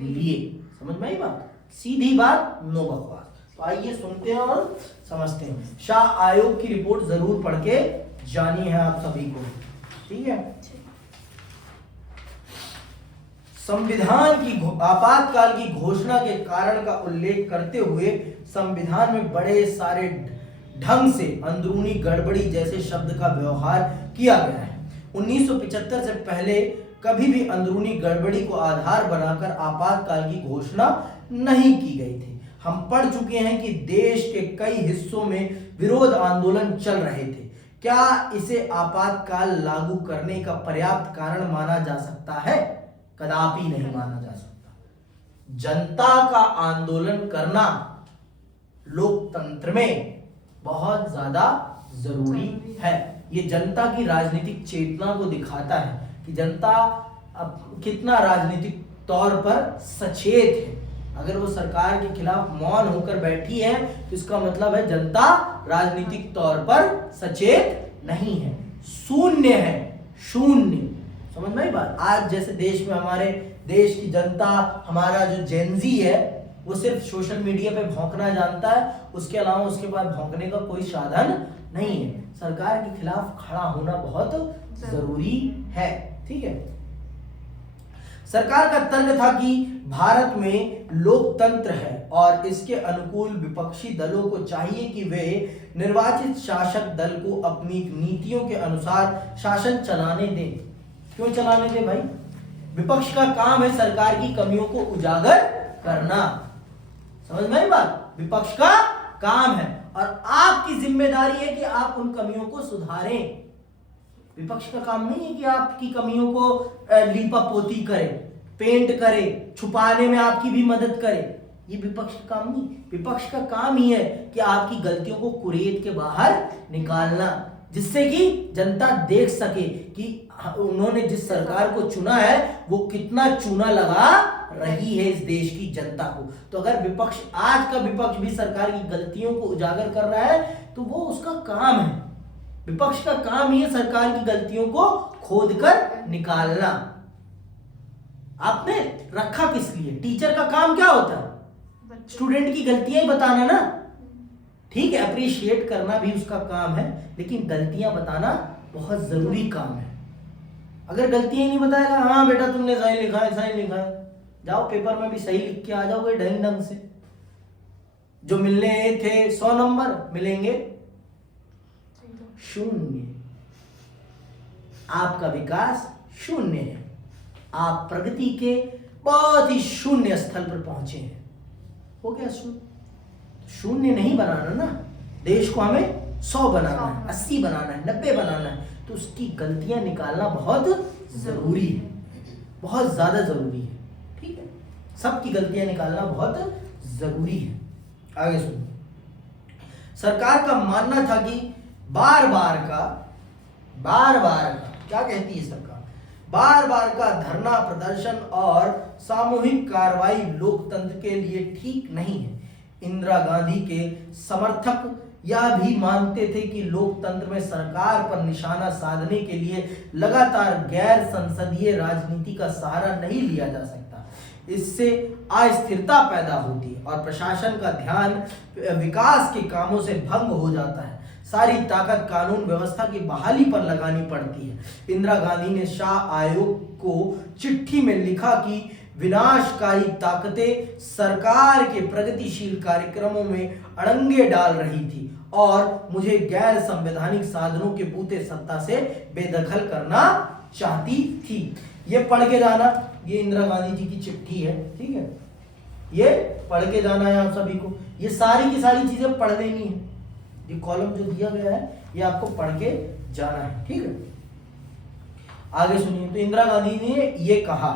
लिए। समझ में आई बात? सीधी बात, नो बकवास। तो आइए सुनते हैं और समझते हैं। शाह आयोग की रिपोर्ट जरूर पढ़ के जानी है आप सभी को, ठीक है। संविधान की आपातकाल की घोषणा के कारण का उल्लेख करते हुए संविधान में बड़े सारे ढंग से अंदरूनी गड़बड़ी जैसे शब्द का व्यवहार किया गया है। 1975 से पहले कभी भी अंदरूनी गड़बड़ी को आधार बनाकर आपातकाल की घोषणा नहीं की गई थी। हम पढ़ चुके हैं कि देश के कई हिस्सों में विरोध आंदोलन चल रहे थे। क्या इसे आपातकाल लागू करने का पर्याप्त कारण माना जा सकता है? कदापि नहीं माना जा सकता। जनता का आंदोलन करना लोकतंत्र में बहुत ज्यादा जरूरी है। ये जनता की राजनीतिक चेतना को दिखाता है कि जनता अब कितना राजनीतिक तौर पर सचेत है। अगर वो सरकार के खिलाफ मौन होकर बैठी है तो इसका मतलब है जनता राजनीतिक तौर पर सचेत नहीं है, शून्य है, शून्य। समझ में आई बात? आज जैसे देश में, हमारे देश की जनता, हमारा जो जेनजी है, वो सिर्फ सोशल मीडिया पे भौंकना जानता है, उसके अलावा उसके पास भौंकने का कोई साधन नहीं है। सरकार के खिलाफ खड़ा होना बहुत जरूरी है, ठीक है। सरकार का तर्क था कि भारत में लोकतंत्र है और इसके अनुकूल विपक्षी दलों को चाहिए कि वे निर्वाचित शासक दल को अपनी नीतियों के अनुसार शासन चलाने दें। क्यों चलाने दें भाई? विपक्ष का काम है सरकार की कमियों को उजागर करना। समझ में आई बात? विपक्ष का काम है और आपकी जिम्मेदारी है कि आप उन कमियों को सुधारें। विपक्ष का काम नहीं है कि आपकी कमियों को लीपापोती करे, पेंट करे, छुपाने में आपकी भी मदद करे। ये विपक्ष का काम नहीं। विपक्ष का काम ही है कि आपकी गलतियों को कुरेद के बाहर निकालना, जिससे कि जनता देख सके कि उन्होंने जिस सरकार को चुना है वो कितना चूना लगा रही है इस देश की जनता को। तो अगर विपक्ष, आज का विपक्ष भी सरकार की गलतियों को उजागर कर रहा है तो वो उसका काम है। विपक्ष का काम ही है सरकार की गलतियों को खोदकर निकालना। आपने रखा किस लिए? टीचर का काम क्या होता है? स्टूडेंट की गलतियां ही बताना ना। ठीक है, अप्रिशिएट करना भी उसका काम है, लेकिन गलतियां बताना बहुत जरूरी काम है। अगर गलतियां नहीं बताएगा, हाँ बेटा तुमने सही लिखा है, सही लिखा है, जाओ पेपर में भी सही लिख के आ जाओगे ढंग से। जो मिलने थे 100 नंबर मिलेंगे 0। आपका विकास 0 है। आप प्रगति के बहुत ही शून्य स्थल पर पहुंचे हैं। हो गया 0 नहीं बनाना ना। देश को हमें 100 बनाना है, 80 बनाना है, 90 बनाना है। तो उसकी गलतियां निकालना बहुत जरूरी है, बहुत ज्यादा जरूरी है। ठीक है, सबकी गलतियां निकालना बहुत जरूरी है। आगे सुनो। सरकार का मानना था कि बार बार का क्या कहती है सरकार, बार बार का धरना प्रदर्शन और सामूहिक कार्रवाई लोकतंत्र के लिए ठीक नहीं है। इंदिरा गांधी के समर्थक यह भी मानते थे कि लोकतंत्र में सरकार पर निशाना साधने के लिए लगातार गैर संसदीय राजनीति का सहारा नहीं लिया जा सकता। इससे अस्थिरता पैदा होती है और प्रशासन का ध्यान विकास के कामों से भंग हो जाता है। सारी ताकत कानून व्यवस्था की बहाली पर लगानी पड़ती है। इंदिरा गांधी ने शाह आयोग को चिट्ठी में लिखा कि विनाशकारी ताकतें सरकार के प्रगतिशील कार्यक्रमों में अड़ंगे डाल रही थी और मुझे गैर संवैधानिक साधनों के बूते सत्ता से बेदखल करना चाहती थी। ये पढ़ के जाना, ये इंदिरा गांधी जी की चिट्ठी है। ठीक है, ये पढ़ के जाना है आप सभी को। ये सारी की सारी चीजें पढ़ लेनी है। ये कॉलम जो दिया गया है ये आपको पढ़ के जाना है। ठीक है, आगे सुनिए। तो इंदिरा गांधी ने ये कहा,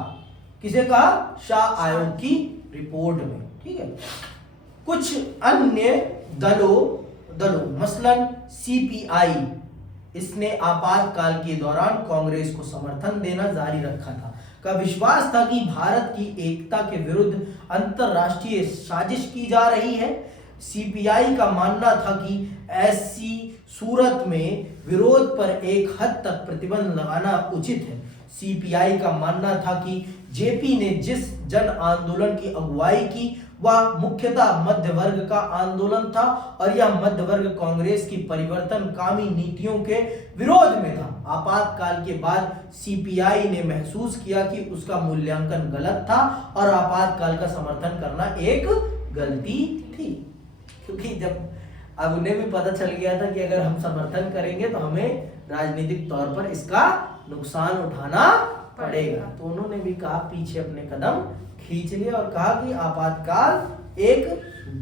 किसे कहा? शाह आयोग की रिपोर्ट में। ठीक है, कुछ अन्य दलों मसलन सीपीआई, इसने आपातकाल के दौरान कांग्रेस को समर्थन देना जारी रखा था। का विश्वास था कि भारत की एकता के विरुद्ध अंतरराष्ट्रीय साजिश की जा रही है। सीपीआई का मानना था कि ऐसी सूरत में विरोध पर एक हद तक प्रतिबंध लगाना उचित है। सीपीआई का मानना था कि जेपी ने जिस जन आंदोलन की अगुवाई की वह मुख्यतः मध्य वर्ग का आंदोलन था और यह मध्य वर्ग कांग्रेस की परिवर्तनकामी नीतियों के विरोध में था। आपातकाल के बाद सीपीआई ने महसूस किया कि उसका मूल्यांकन गलत था और आपातकाल का समर्थन करना एक गलती थी, क्योंकि जब अब उन्हें भी पता चल गया था कि अगर हम समर्थन करेंगे तो हमें राजनीतिक तौर पर इसका नुकसान उठाना पड़ेगा। तो उन्होंने भी कहा, पीछे अपने कदम खींच लिए और कहा कि आपातकाल एक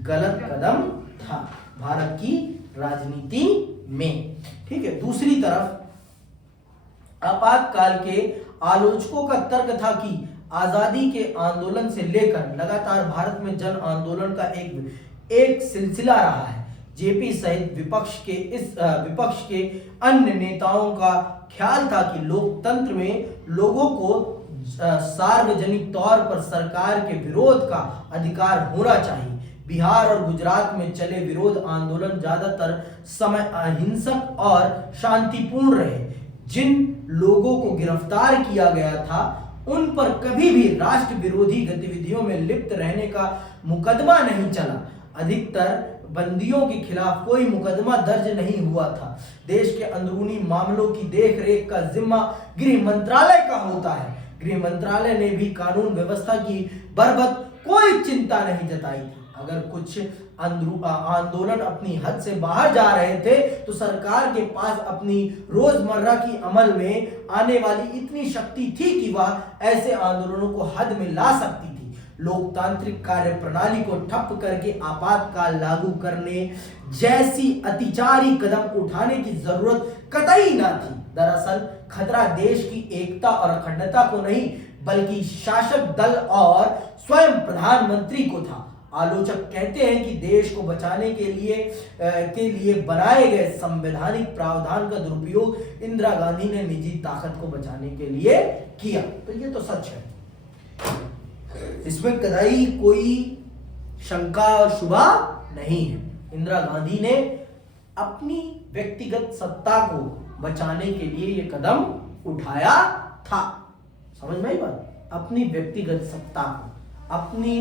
गलत कदम था भारत की राजनीति में। ठीक है। दूसरी तरफ आपातकाल के आलोचकों का तर्क था कि आजादी के आंदोलन से लेकर लगातार भारत में जन आंदोलन का एक सिलसिला रहा है। जेपी सहित विपक्ष के अन्य नेताओं का ख्याल था कि लोकतंत्र में लोगों को सार्वजनिक तौर पर सरकार के विरोध का अधिकार होना चाहिए। बिहार और गुजरात में चले विरोध आंदोलन ज्यादातर समय अहिंसक और शांतिपूर्ण रहे। जिन लोगों को गिरफ्तार किया गया था उन पर कभी भी राष्ट्र विरोधी गतिविधियों में लिप्त रहने का मुकदमा नहीं चला। अधिकतर बंदियों के खिलाफ कोई मुकदमा दर्ज नहीं हुआ था। देश के अंदरूनी मामलों की देखरेख का जिम्मा गृह मंत्रालय का होता है। गृह मंत्रालय ने भी कानून व्यवस्था की बरबद कोई चिंता नहीं जताई थी। अगर कुछ आंदोलन अपनी हद से बाहर जा रहे थे तो सरकार के पास अपनी रोजमर्रा की अमल में आने वाली इतनी शक्ति थी कि वह ऐसे आंदोलनों को हद में ला सकती थी। लोकतांत्रिक कार्य प्रणाली को ठप करके आपातकाल लागू करने जैसी अतिचारी कदम उठाने की जरूरत कतई ना थी। दरअसल खतरा देश की एकता और अखंडता को नहीं बल्कि शासक दल और स्वयं प्रधानमंत्री को था। आलोचक कहते हैं कि देश को बचाने के लिए बनाए गए संवैधानिक प्रावधान का दुरुपयोग इंदिरा गांधी ने निजी ताकत को बचाने के लिए किया। तो ये तो सच है, इसमें कदाई कोई शंका और शुबा नहीं है। इंदिरा गांधी ने अपनी व्यक्तिगत सत्ता को बचाने के लिए ये कदम उठाया था। समझ में आई बात? अपनी व्यक्तिगत सत्ता को, अपनी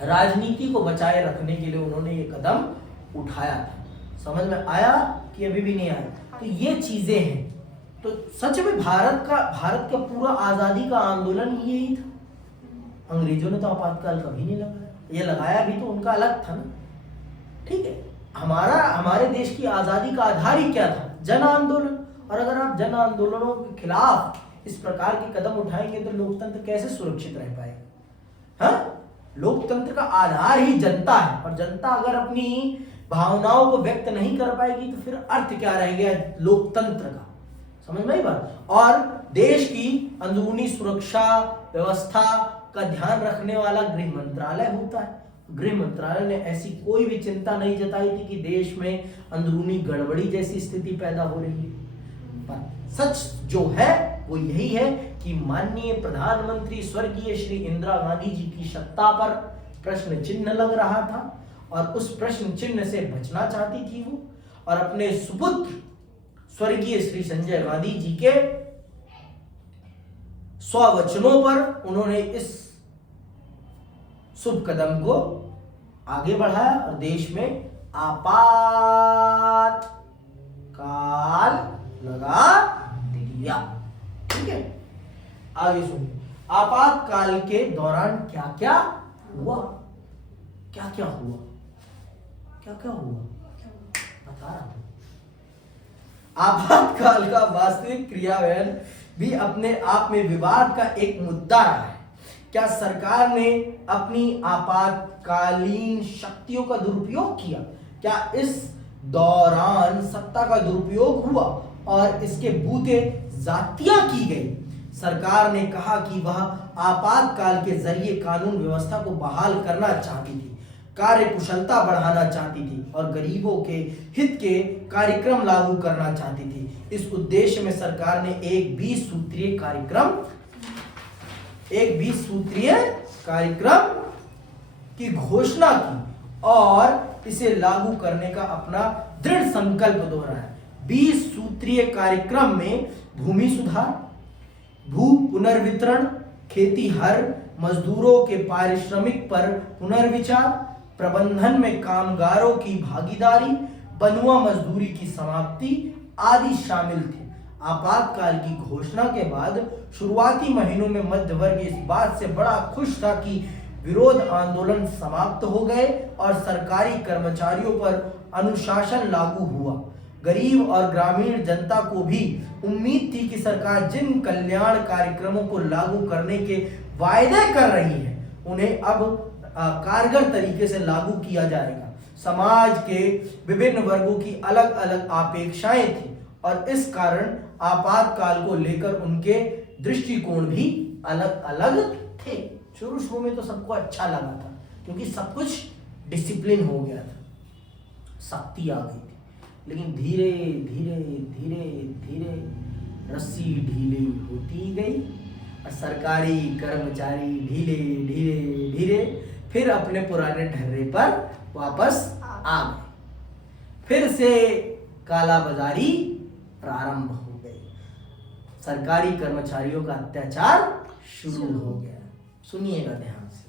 राजनीति को बचाए रखने के लिए उन्होंने ये कदम उठाया था। समझ में आया कि अभी भी नहीं आया? तो ये चीजें हैं। तो सच में भारत का पूरा आजादी का आंदोलन यही था। अंग्रेजों ने तो आपातकाल कभी नहीं लगाया, ये लगाया भी तो उनका अलग था ना। ठीक है, हमारे देश की आजादी का आधार ही क्या था? जन आंदोलन। और अगर आप जन आंदोलनों के खिलाफ इस प्रकार के कदम उठाएंगे तो लोकतंत्र कैसे सुरक्षित रह पाएगा? हाँ, लोकतंत्र का आधार ही जनता है और जनता अगर अपनी भावनाओं को व्यक्त नहीं कर पाएगी तो फिर अर्थ क्या रह गया लोकतंत्र का? समझ में आई बात? और देश की अंदरूनी सुरक्षा व्यवस्था का ध्यान रखने वाला गृह मंत्रालय होता है। गृह मंत्रालय ने ऐसी कोई भी चिंता नहीं जताई थी कि देश में अंदरूनी गड़बड़ी जैसी स्थिति पैदा हो रही है। पर सच जो है वो यही है कि माननीय प्रधानमंत्री स्वर्गीय श्री इंदिरा गांधी जी की सत्ता पर प्रश्न चिन्ह लग रहा था और उस प्रश्न चिन्ह से बचना चाहती थी वो, और अपने सुपुत्र स्वर्गीय श्री संजय गांधी जी के स्ववचनों पर उन्होंने इस शुभ कदम को आगे बढ़ाया और देश में आपात काल लगा दिया। ठीक है, आगे सुनिए। आपातकाल के दौरान क्या क्या हुआ? क्या क्या हुआ? बता रहा हूं। आपातकाल का वास्तविक क्रियान्वयन भी अपने आप में विवाद का एक मुद्दा रहा है। क्या सरकार ने अपनी आपातकालीन शक्तियों का दुरुपयोग किया? क्या इस दौरान सत्ता का दुरुपयोग हुआ और इसके बूते जातियां की गई? सरकार ने कहा कि वह आपातकाल के जरिए कानून व्यवस्था को बहाल करना चाहती थी, कार्य कुशलता बढ़ाना चाहती थी और गरीबों के हित के कार्यक्रम लागू करना चाहती थी। इस उद्देश्य में सरकार ने एक 20 सूत्रीय कार्यक्रम एक 20 सूत्रीय कार्यक्रम की घोषणा की और इसे लागू करने का अपना दृढ़ संकल्प दोहराया। 20 सूत्रीय कार्यक्रम में भूमि सुधार, भू पुनर्वितरण, खेती हर मजदूरों के पारिश्रमिक पर पुनर्विचार, प्रबंधन में कामगारों की भागीदारी, बंधुआ मजदूरी की समाप्ति आदि शामिल थे। आपातकाल की घोषणा के बाद शुरुआती महीनों में मध्य वर्ग इस बात से बड़ा खुश था कि विरोध आंदोलन समाप्त हो गए और सरकारी कर्मचारियों पर अनुशासन लागू हुआ। गरीब और ग्रामीण जनता को भी उम्मीद थी कि सरकार जिन कल्याण कार्यक्रमों को लागू करने के वायदे कर रही है उन्हें अब कारगर तरीके से लागू किया जाएगा। समाज के विभिन्न वर्गों की अलग अलग अपेक्षाएं थी और इस कारण आपातकाल को लेकर उनके दृष्टिकोण भी अलग अलग थे। शुरू में तो सबको अच्छा लगा था क्योंकि सब कुछ डिसिप्लिन हो गया था, शक्ति आ गई थी, लेकिन धीरे धीरे धीरे धीरे रस्सी ढीली होती गई और सरकारी कर्मचारी धीरे धीरे धीरे फिर अपने पुराने ढर्रे पर वापस आ गए। फिर से कालाबाजारी प्रारंभ हो गई, सरकारी कर्मचारियों का अत्याचार शुरू हो गया। सुनिएगा ध्यान से।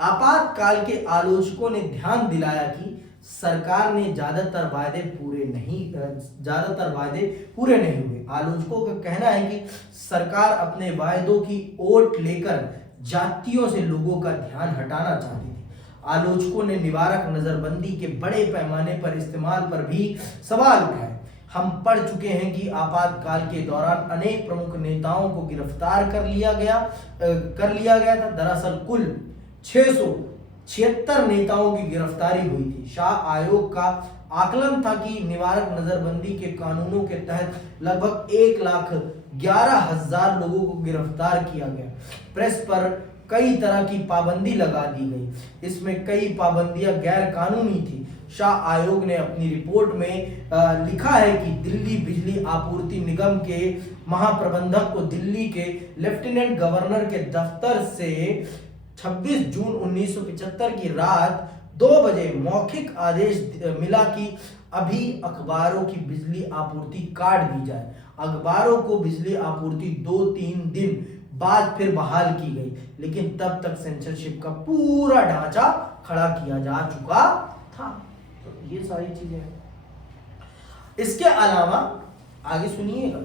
आपातकाल के आलोचकों ने ध्यान दिलाया कि सरकार ने ज्यादातर वायदे पूरे नहीं हुए। आलोचकों का कहना है कि सरकार अपने वायदों की ओट लेकर जातियों से लोगों का ध्यान हटाना चाहती थी। आलोचकों ने निवारक नजरबंदी के बड़े पैमाने पर इस्तेमाल पर भी सवाल उठाए। हम पढ़ चुके हैं कि आपातकाल के दौरान अनेक प्रमुख नेताओं को गिरफ्तार कर लिया गया था। दरअसल कुल 676 नेताओं की गिरफ्तारी हुई थी। शाह आयोग का आकलन था कि निवारक नजरबंदी के कानूनों के तहत लगभग 1,11,000 लोगों को गिरफ्तार किया गया। प्रेस पर कई तरह की पाबंदी लगा दी गई। इसमें कई पाबंदियां गैर कानूनी थी। शाह आयोग ने अपनी रिपोर्ट में लिखा है कि दिल्ली बिजली आपूर्ति निगम के महाप्रबंधक को दिल्ली के लेफ्टिनेंट गवर्नर के दफ्तर से 26 जून 1975 की रात 2 बजे मौखिक आदेश मिला कि अभी अखबारों की बिजली आपूर्ति काट दी जाए। अखबारों को बिजली आपूर्ति 2-3 दिन बाद फिर बहाल की गई, लेकिन तब तक सेंसरशिप का पूरा ढांचा खड़ा किया जा चुका था। तो ये सारी चीजें हैं। इसके अलावा आगे सुनिएगा,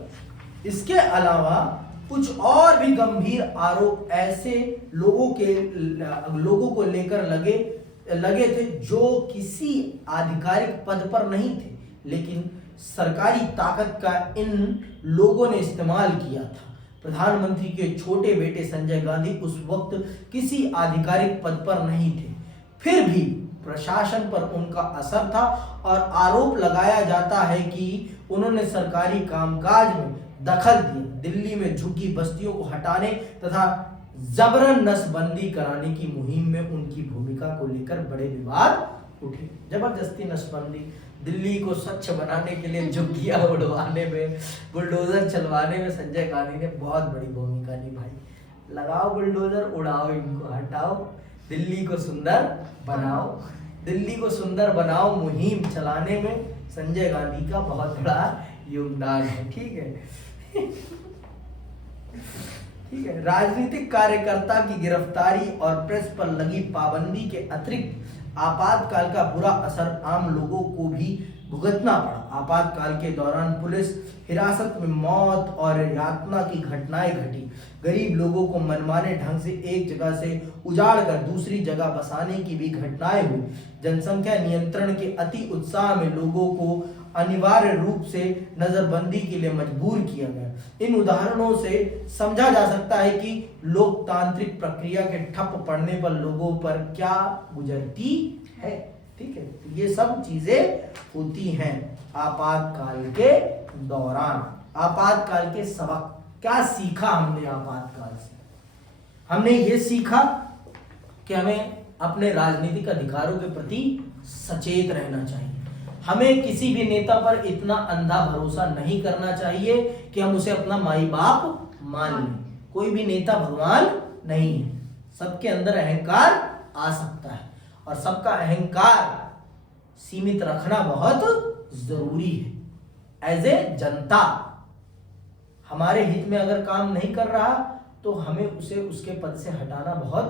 इसके अलावा कुछ और भी गंभीर आरोप ऐसे लोगों को लेकर लगे थे जो किसी आधिकारिक पद पर नहीं थे, लेकिन सरकारी ताकत का इन लोगों ने इस्तेमाल किया था। प्रधानमंत्री के छोटे बेटे संजय गांधी उस वक्त किसी आधिकारिक पद पर नहीं थे, फिर भी प्रशासन पर उनका असर था और आरोप लगाया जाता है कि उन्होंने सरकारी कामकाज में दखल दिया। दिल्ली में झुग्गी बस्तियों को हटाने तथा जबरन नसबंदी कराने की मुहिम में उनकी भूमिका को लेकर बड़े विवाद उठे। जबरदस्ती नसबंदी, दिल्ली को स्वच्छ बनाने के लिए झुग्गियां उड़वाने में, बुलडोजर चलवाने में संजय गांधी ने बहुत बड़ी भूमिका निभाई। लगाओ बुलडोजर, उड़ाओ इनको, हटाओ, दिल्ली को सुंदर बनाओ। दिल्ली को सुंदर बनाओ मुहिम चलाने में संजय गांधी का बहुत बड़ा योगदान है। ठीक है ठीक है। राजनीतिक कार्यकर्ता की गिरफ्तारी और प्रेस पर लगी पाबंदी के अतिरिक्त आपातकाल का बुरा असर आम लोगों को भी भुगतना पड़ा। आपातकाल के दौरान पुलिस हिरासत में मौत और यातना की घटनाएं घटी। गरीब लोगों को मनमाने ढंग से एक जगह से उजाड़ कर दूसरी जगह बसाने की भी घटनाएं हुई। जनसंख्या नियंत्रण के अति उत्साह में लोगों को अनिवार्य रूप से नजरबंदी के लिए मजबूर किया गया। इन उदाहरणों से समझा जा सकता है कि लोकतांत्रिक प्रक्रिया के ठप पड़ने पर लोगों पर क्या गुजरती है। ठीक है, तो ये सब चीजें होती हैं आपातकाल के दौरान। आपातकाल के सबक क्या सीखा हमने आपातकाल से? हमने ये सीखा कि हमें अपने राजनीतिक अधिकारों के प्रति सचेत रहना चाहिए। हमें किसी भी नेता पर इतना अंधा भरोसा नहीं करना चाहिए कि हम उसे अपना माई बाप मान लें। कोई भी नेता भगवान नहीं है, सबके अंदर अहंकार आ सकता है और सबका अहंकार सीमित रखना बहुत जरूरी है। एज ए जनता हमारे हित में अगर काम नहीं कर रहा तो हमें उसे उसके पद से हटाना बहुत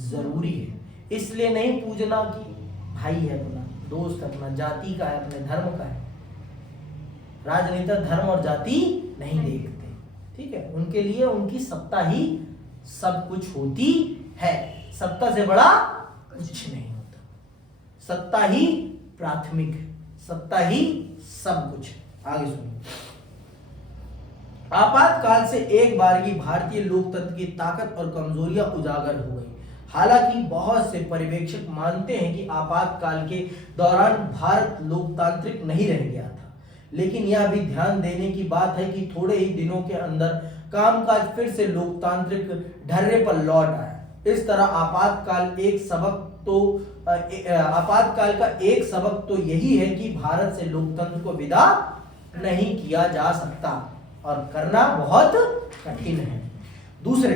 जरूरी है। इसलिए नहीं पूजना कि भाई है अपना, दोस्त अपना, जाति का है, अपने धर्म का है। राजनेता धर्म और जाति नहीं देखते, ठीक है। उनके लिए उनकी सत्ता ही सब कुछ होती है। सत्ता से बड़ा कुछ नहीं होता, सत्ता ही प्राथमिक है, सत्ता ही सब कुछ है। आगे सुनिए। आपातकाल से एक बारगी भारतीय लोकतंत्र की ताकत और कमजोरियां उजागर हो गई। हालांकि बहुत से पर्यवेक्षक मानते हैं कि आपातकाल के दौरान भारत लोकतांत्रिक नहीं रह गया था, लेकिन यह भी ध्यान देने की बात है कि थोड़े ही दिनों के अंदर कामकाज फिर से लोकतांत्रिक ढर्रे पर लौट आया। इस तरह आपातकाल का एक सबक तो यही है कि भारत से लोकतंत्र को विदा नहीं किया जा सकता और करना बहुत कठिन है। दूसरे,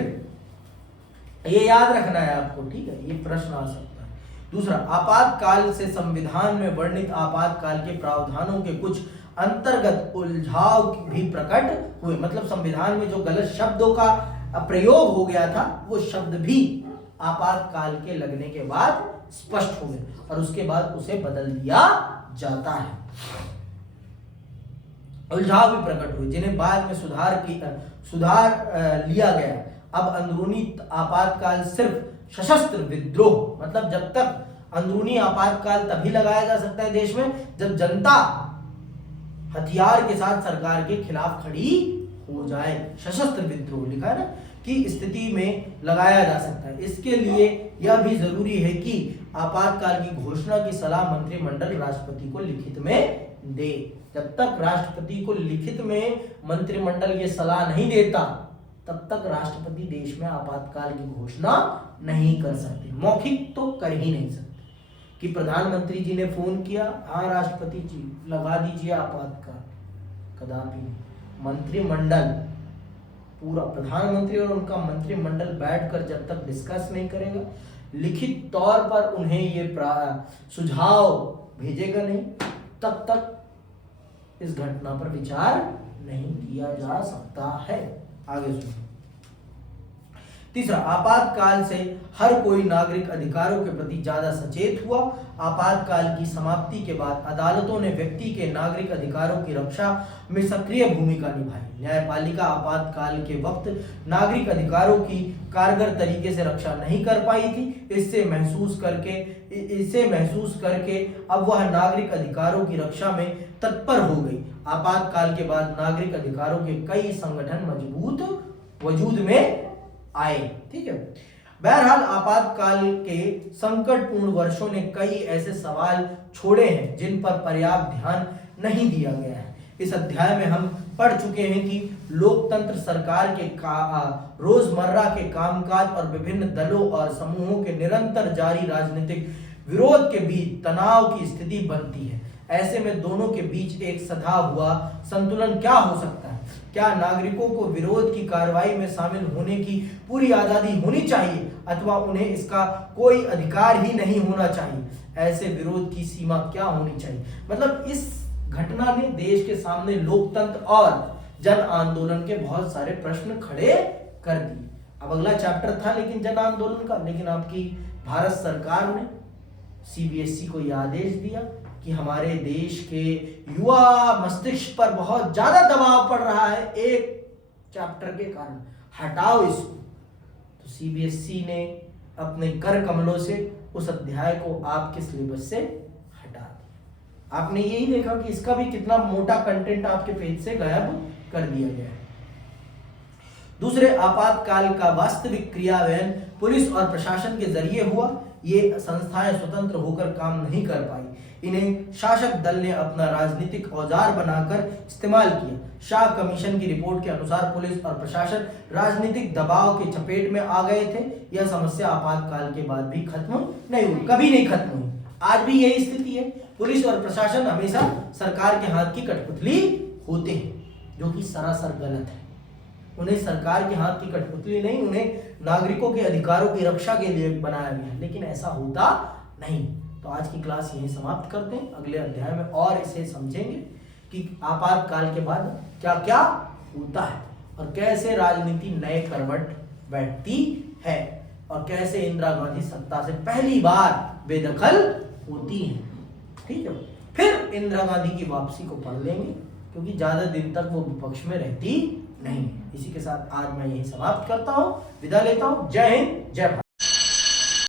ये याद रखना है आपको, ठीक है, ये प्रश्न आ सकता है। दूसरा, आपातकाल से संविधान में वर्णित आपातकाल के प्रावधानों के कुछ अंतर्गत उलझाव भी प्रकट हुए। मतलब संविधान में जो गलत शब्दों का प्रयोग हो गया था वो शब्द भी आपातकाल के लगने के बाद स्पष्ट हो गए और उसके बाद उसे बदल दिया जाता है। उलझाव भी प्रकट हुए जिन्हें बाद में सुधार लिया गया। अब अंदरूनी आपातकाल सिर्फ सशस्त्र विद्रोह, मतलब जब तक अंदरूनी आपातकाल तभी लगाया जा सकता है देश में जब जनता हथियार के साथ सरकार के खिलाफ खड़ी हो जाए। सशस्त्र विद्रोह लिखा है ना, की स्थिति में लगाया जा सकता है। इसके लिए यह भी जरूरी है कि आपातकाल की घोषणा की सलाह मंत्रिमंडल राष्ट्रपति को लिखित में दे। जब तक राष्ट्रपति को लिखित में मंत्रिमंडल ये सलाह नहीं देता तब तक राष्ट्रपति देश में आपातकाल की घोषणा नहीं कर सकते। मौखिक तो कर ही नहीं सकते कि प्रधानमंत्री जी ने फोन किया, हाँ राष्ट्रपति जी लगा दीजिए आपातकाल, कदापि नहीं। मंत्रिमंडल, पूरा प्रधानमंत्री और उनका मंत्रिमंडल बैठकर जब तक डिस्कस नहीं करेगा, लिखित तौर पर उन्हें ये सुझाव भेजेगा नहीं, तब तक इस घटना पर विचार नहीं किया जा सकता है। आगे सुनिए। तीसरा, आपातकाल से हर कोई नागरिक अधिकारों के प्रति ज्यादा सचेत हुआ। आपातकाल की समाप्ति के बाद अदालतों ने व्यक्ति के नागरिक अधिकारों की रक्षा में सक्रिय भूमिका निभाई। न्यायपालिका आपातकाल के वक्त नागरिक अधिकारों की कारगर तरीके से रक्षा नहीं कर पाई थी। इसे महसूस करके अब वह नागरिक अधिकारों की रक्षा में तत्पर हो गई। आपातकाल के बाद नागरिक अधिकारों के कई संगठन मजबूत वजूद में आए, ठीक है। बहरहाल आपातकाल के संकटपूर्ण वर्षों ने कई ऐसे सवाल छोड़े हैं जिन पर पर्याप्त ध्यान नहीं दिया गया है। इस अध्याय में हम पढ़ चुके हैं कि लोकतंत्र सरकार के रोजमर्रा के कामकाज और विभिन्न दलों और समूहों के निरंतर जारी राजनीतिक विरोध के बीच तनाव की स्थिति बनती है। ऐसे में दोनों के बीच एक सधा हुआ संतुलन क्या हो सकता है? क्या नागरिकों को विरोध की कार्रवाई में शामिल होने की पूरी आजादी होनी चाहिए अथवा उन्हें इसका कोई अधिकार ही नहीं होना चाहिए? ऐसे विरोध की सीमा क्या होनी चाहिए? मतलब इस घटना ने देश के सामने लोकतंत्र और जन आंदोलन के बहुत सारे प्रश्न खड़े कर दिए। अब अगला चैप्टर था लेकिन जन आंदोलन का, लेकिन आपकी भारत सरकार ने सीबीएसई को यह आदेश दिया कि हमारे देश के युवा मस्तिष्क पर बहुत ज्यादा दबाव पड़ रहा है एक चैप्टर के कारण, हटाओ इसको। तो सीबीएसई ने अपने कर कमलों से उस अध्याय को आपके सिलेबस से हटा दिया। आपने यही देखा कि इसका भी कितना मोटा कंटेंट आपके पेज से गायब कर दिया गया है। दूसरे, आपातकाल का वास्तविक क्रियान्वयन पुलिस और प्रशासन के जरिए हुआ। ये संस्थाएं स्वतंत्र होकर काम नहीं कर पाई, इन्हें शासक दल ने अपना राजनीतिक औजार बनाकर इस्तेमाल किया। शाह कमीशन की रिपोर्ट के अनुसार पुलिस और प्रशासन राजनीतिक दबाव के चपेट में आ गए थे। यह समस्या आपातकाल के बाद भी खत्म नहीं हुई, कभी नहीं खत्म हुई। आज भी यही स्थिति है। पुलिस और प्रशासन हमेशा सरकार के हाथ की कठपुतली होते हैं, जो कि सरासर गलत है। उन्हें सरकार के हाथ की कठपुतली नहीं, उन्हें नागरिकों के अधिकारों की रक्षा के लिए बनाया गया, लेकिन ऐसा होता नहीं। तो आज की क्लास यहीं समाप्त करते हैं, अगले अध्याय में और इसे समझेंगे कि आपातकाल के बाद क्या क्या होता है और कैसे राजनीति नए करवट बैठती है और कैसे इंदिरा गांधी सत्ता से पहली बार बेदखल होती हैं। ठीक है, फिर इंदिरा गांधी की वापसी को पढ़ लेंगे क्योंकि ज्यादा दिन तक वो विपक्ष में रहती नहीं। इसी के साथ आज मैं यही समाप्त करता हूँ, विदा लेता हूँ। जय हिंद, जय भारत।